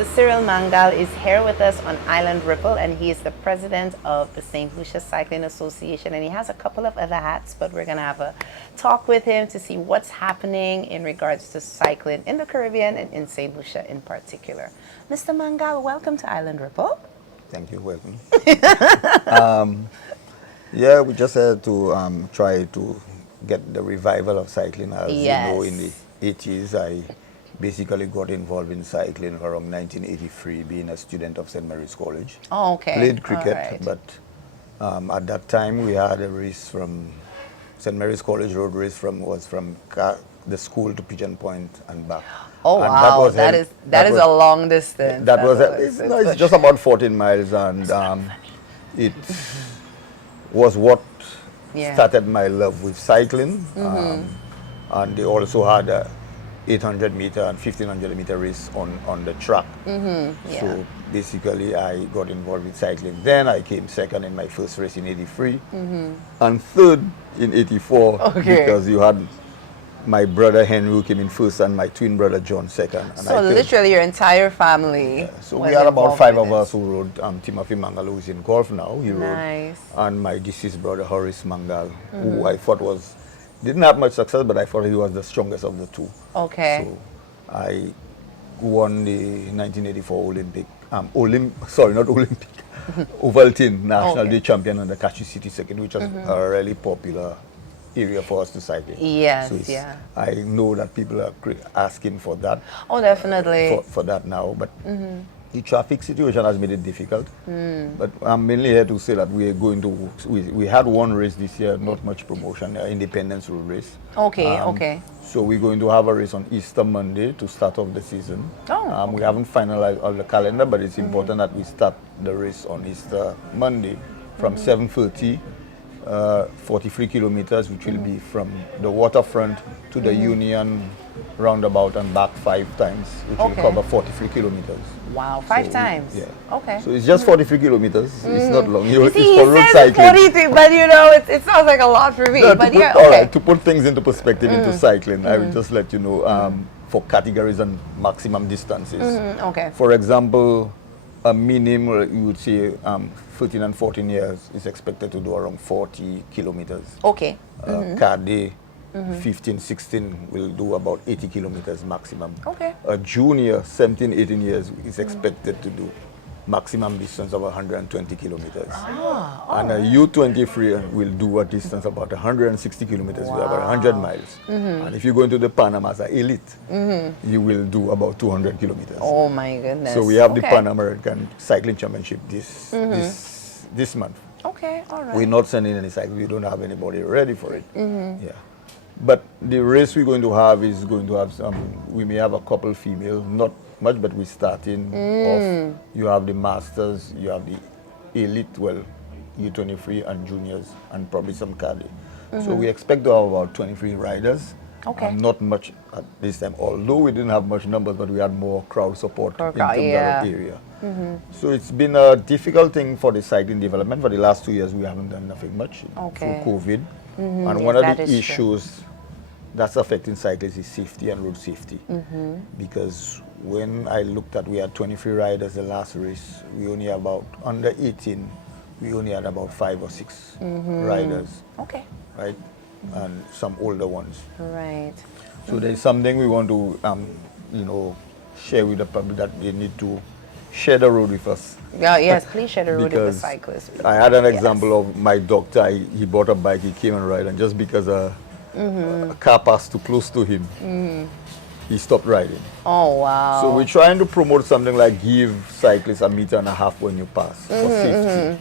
Mr. Cyril Mangal is here with us on Island Ripple, and he is the president of the St. Lucia Cycling Association, and he has a couple of other hats, but we're going to have a talk with him to see what's happening in regards to cycling in the Caribbean and in St. Lucia in particular. Mr. Mangal, welcome to Island Ripple. Thank you, welcome. Yeah, we just had to try to get the revival of cycling. As you know, in the 80s, I basically got involved in cycling around 1983, being a student of St. Mary's College. Oh, okay. Played cricket, but at that time we had a race from St. Mary's College road race was from the school to Pigeon Point and back. Oh, and wow, that is a long distance. It's just about 14 miles, and it was what started my love with cycling. And they also had a 800-meter and 1,500-meter race on the track. So basically, I got involved with cycling. Then I came second in my first race in '83, and third in '84 because you had my brother Henry who came in first and my twin brother John second. And so literally your entire family. Yeah, so we had about 5 of us who rode. Timothy Mangal, who's in golf now, he rode. And my deceased brother Horace Mangal, who I thought didn't have much success, but I thought he was the strongest of the two. Okay. So I won the 1984 Olympic, Ovaltine National Day champion on the Kachi City Circuit, which was a really popular area for us to cycle. Yes, so I know that people are asking for that. Oh, definitely. For that now, but the traffic situation has made it difficult. But I'm mainly here to say that we had one race this year, not much promotion, Independence Road race. Okay. So we're going to have a race on Easter Monday to start off the season. We haven't finalized all the calendar, but it's important that we start the race on Easter Monday from 7:30. 43 kilometers, which will be from the waterfront to the Union roundabout and back 5 times, which will cover 43 kilometers. Wow, 5 times? Yeah. Okay. So it's just 43 kilometers. It's not long. It's for road cycling. 43, but you know, it sounds like a lot for me. But all right, to put things into perspective into cycling, I will just let you know for categories and maximum distances. Okay. For example, a minimum, you would say 13 and 14 years is expected to do around 40 kilometers. Okay. Cardi, 15, 16 will do about 80 kilometers maximum. Okay. A junior, 17, 18 years is expected to do maximum distance of 120 kilometers. And a U23 will do a distance about 160 kilometers, about 100 miles. And if you go into the Panama as an elite, you will do about 200 kilometers. Oh my goodness. So we have the Pan American Cycling Championship this month. Okay, all right. We're not sending any cyclists. We don't have anybody ready for it. Yeah. But the race we're going to have is going to have we may have a couple female, not much, but we're starting off. You have the masters, you have the elite, U23 and juniors, and probably some cardi. So we expect to have about 23 riders. Okay. Not much at this time, although we didn't have much numbers, but we had more crowd support in that area. So it's been a difficult thing for the cycling development. For the last 2 years, we haven't done nothing much through COVID. And one of the issues that's affecting cyclists is safety and road safety. Because when I looked at, we had 23 riders the last race. We only had about, under 18, we only had about 5 or 6 riders. Okay. Right? And some older ones. Right. So there's something we want to, share with the public, that they need to share the road with us. Yes, please share the road with the cyclists. I had an example of my doctor. He bought a bike, he came and ride, and just because a car passed too close to him, he stopped riding. Oh, wow. So we're trying to promote something like give cyclists 1.5 meters when you pass for safety.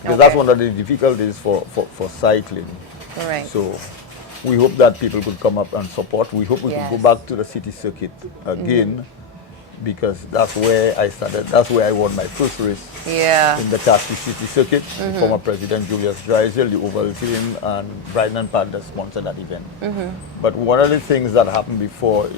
Because that's one of the difficulties for cycling. Right. So we hope that people could come up and support. We hope we can go back to the city circuit again, because that's where I started. That's where I won my first race in the Kachi City circuit. The former president Julius Drysdale, the Ovaltine, and Brighton and Partners sponsored that event. But one of the things that happened before,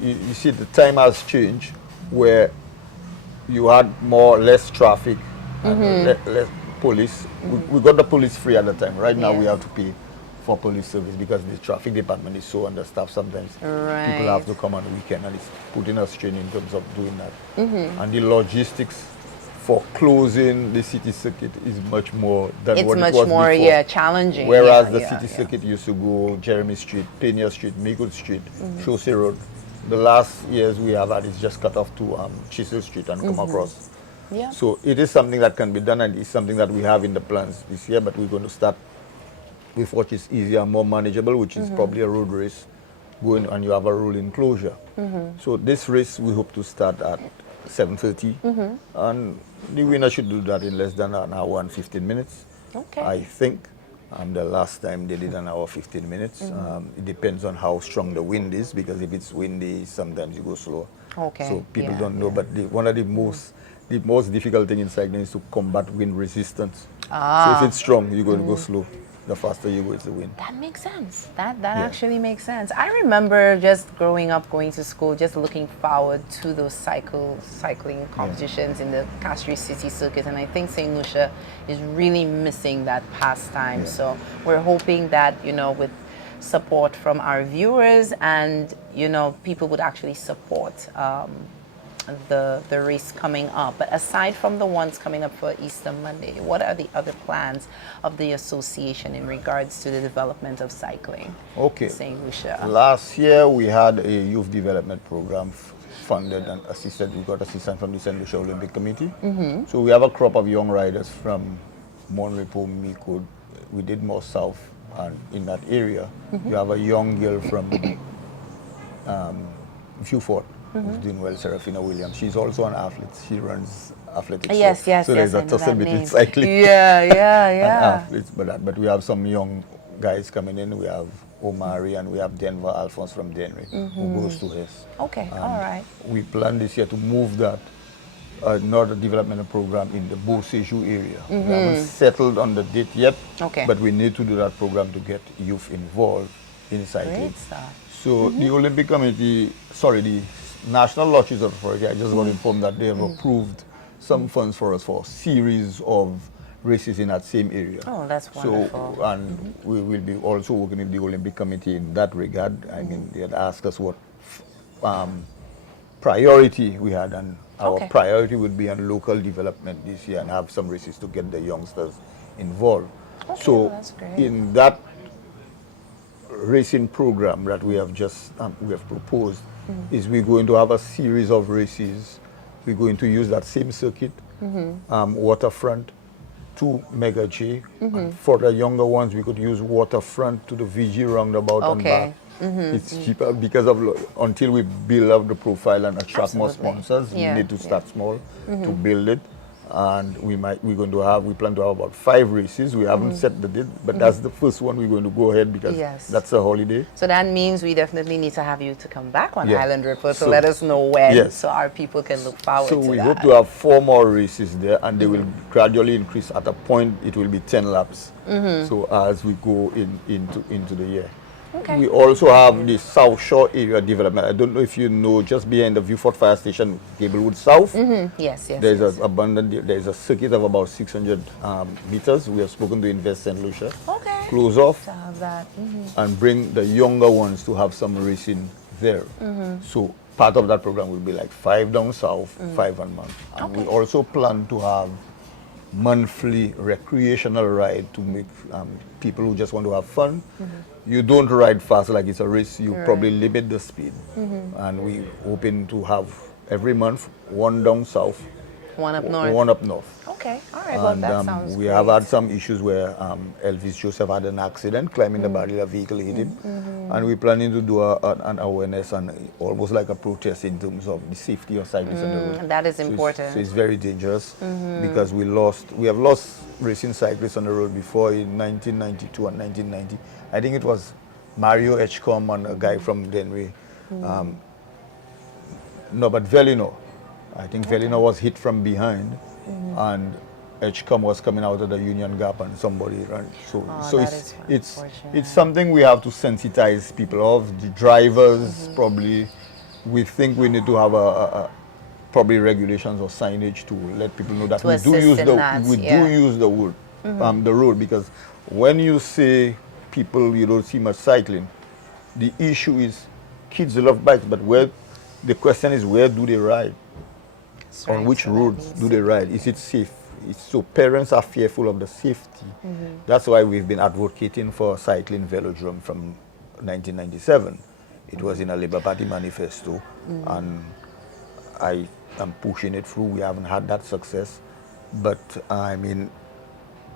you see, the time has changed, where you had less traffic and less police. We got the police free at the time. Right now we have to pay for police service because the traffic department is so understaffed sometimes. People have to come on the weekend, and it's putting a strain in terms of doing that. And the logistics for closing the city circuit is much more than what it was before. It's much more, challenging. Whereas the city circuit used to go Jeremy Street, Pena Street, Maygood Street, Chaussee Road. The last years we have had is just cut off to Chisel Street and come across. Yeah. So it is something that can be done, and it's something that we have in the plans this year, but we're going to start with what is easier and more manageable, which is probably a road race going, and you have a rolling closure. So this race we hope to start at 7:30, and the winner should do that in less than an hour and 15 minutes. Okay. I think. The last time they did an hour 15 minutes. It depends on how strong the wind is, because if it's windy, sometimes you go slower. Okay. So people don't know, but one of the most difficult thing in cycling is to combat wind resistance. So if it's strong, you're going to go slow. The faster you go, it's the wind. That makes sense. That actually makes sense. I remember just growing up, going to school, just looking forward to those cycling competitions in the Castries City Circuit, and I think St. Lucia is really missing that pastime. So we're hoping that, with support from our viewers and, people would actually support the race coming up. But aside from the ones coming up for Easter Monday, what are the other plans of the association in regards to the development of cycling in St. Lucia? Last year we had a youth development program funded and assisted. We got assistance from the St. Lucia Olympic Committee. So we have a crop of young riders from Monrepo, Maygood. We did more south, and in that area you have a young girl from Viewfort, who's doing well, Serafina Williams. She's also an athlete. She runs athletics. So there's a tussle between cycling and athletes. But we have some young guys coming in. We have Omari and we have Denver Alphonse from Denry, who goes to his. Okay, all right. We plan this year to move that another development program in the Beausejour area. We haven't settled on the date yet, but we need to do that program to get youth involved in cycling. Great stuff. So the Olympic Committee, the National Lotteries Authority, I just got informed that they have approved some funds for us for a series of races in that same area. Oh, that's wonderful. So, and we will be also working with the Olympic Committee in that regard. I mean, they had asked us what priority we had, and our priority would be on local development this year and have some races to get the youngsters involved. So, that's great. in that racing program that we have just proposed, is we're going to have a series of races. We're going to use that same circuit, waterfront to Mega J. And for the younger ones, we could use waterfront to the VG roundabout and back. It's cheaper because of until we build up the profile and attract more sponsors. We need to start small to build it. And we plan to have about 5 races. We haven't set the date, but that's the first one we're going to go ahead because that's a holiday. So that means we definitely need to have you to come back on Island Ripple to let us know when, so our people can look forward to that. So we hope to have 4 more races there, and they will gradually increase. At a point, it will be 10 laps. So as we go into the year. We also have the South Shore area development. I don't know if you know, just behind the Viewfort Fire Station, Gablewood South. Yes. There's there's a circuit of about 600 meters. We have spoken to Invest St. Lucia. Close off and bring the younger ones to have some racing there. So part of that program will be like 5 down south, 5 on month. And we also plan to have monthly recreational ride to make people who just want to have fun. You don't ride fast like it's a race. You probably limit the speed. And we hoping to have every month 1 down south, 1 up north. 1 up north. Okay, all right. Well, that sounds we great. have had some issues where Elvis Joseph had an accident climbing the barrier, a vehicle hit him. And we're planning to do an awareness and almost like a protest in terms of the safety of cyclists on the road. That is important. So it's very dangerous because we have lost racing cyclists on the road before in 1992 and 1990. I think it was Mario Edgecombe and a guy from Denry. No, but Velino. I think Velino was hit from behind, and Edgecombe was coming out of the Union Gap, and somebody ran. So it's something we have to sensitize people of. The drivers probably, we think we need to have probably regulations or signage to let people know that we do use the road, because when you say people, you don't see much cycling. The issue is kids love bikes, but where the question is, where do they ride? That's On right. which So that roads needs do to they be- ride? Is it safe? So parents are fearful of the safety. That's why we've been advocating for cycling velodrome from 1997. It was in a Labour Party manifesto, and I am pushing it through. We haven't had that success, but I mean,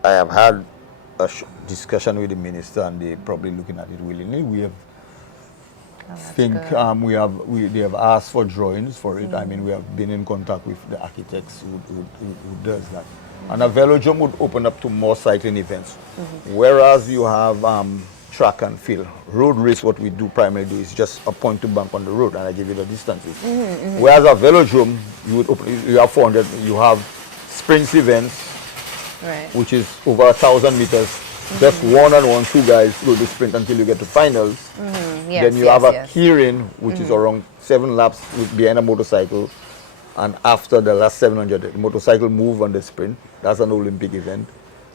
I have had a discussion with the minister, and they're probably looking at it willingly. We have Oh, that's think good. they have asked for drawings for it. I mean, we have been in contact with the architects who does that. And a velodrome would open up to more cycling events. Whereas you have track and field. Road race, what we do primarily do is just a point to bank on the road, and I give you the distances. Whereas a velodrome, you would open, you have 400, you have sprints events, Right. which is over 1,000 meters. Just one-on-one, two guys go to sprint until you get to finals. Yes, Then you yes, have a yes. keyring, which is around 7 laps behind a motorcycle. And after the last 700, the motorcycle move on the sprint. That's an Olympic event.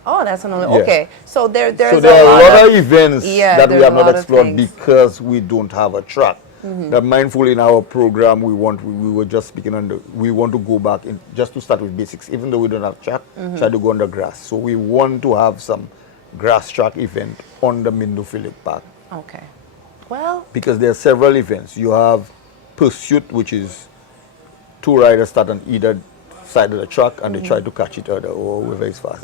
Oh, that's another. Yeah. Okay, so there's So a there are a lot lot of events yeah, that we there's have a not lot of explored things. because we don't have a track. That mindful in our program, we were just speaking on we want to go back in just to start with basics, even though we don't have track, try to go on the grass. So we want to have some grass track event on the Mindo Philip Park. Okay. Well, Because there are several events. You have pursuit, which is two riders start on either side of the track and they try to catch each other or whoever is fast.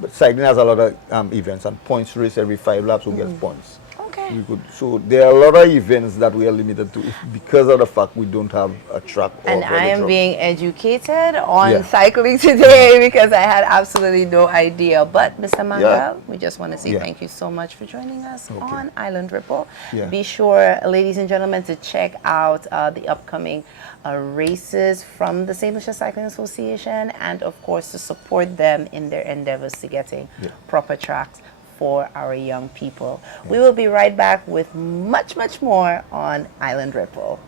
But cycling has a lot of events, and points race every 5 laps who gets points. okay. So there are a lot of events that we are limited to because of the fact we don't have a track or And I am velodrome. being educated on Yeah. cycling today because I had absolutely no idea. But Mr. Mangal, we just want to say Yeah. thank you so much for joining us Okay. on Island Ripple. Yeah. Be sure, ladies and gentlemen, to check out the upcoming races from the St. Lucia Cycling Association, and of course to support them in their endeavors to getting proper tracks for our young people. We will be right back with much, much more on Island Ripple.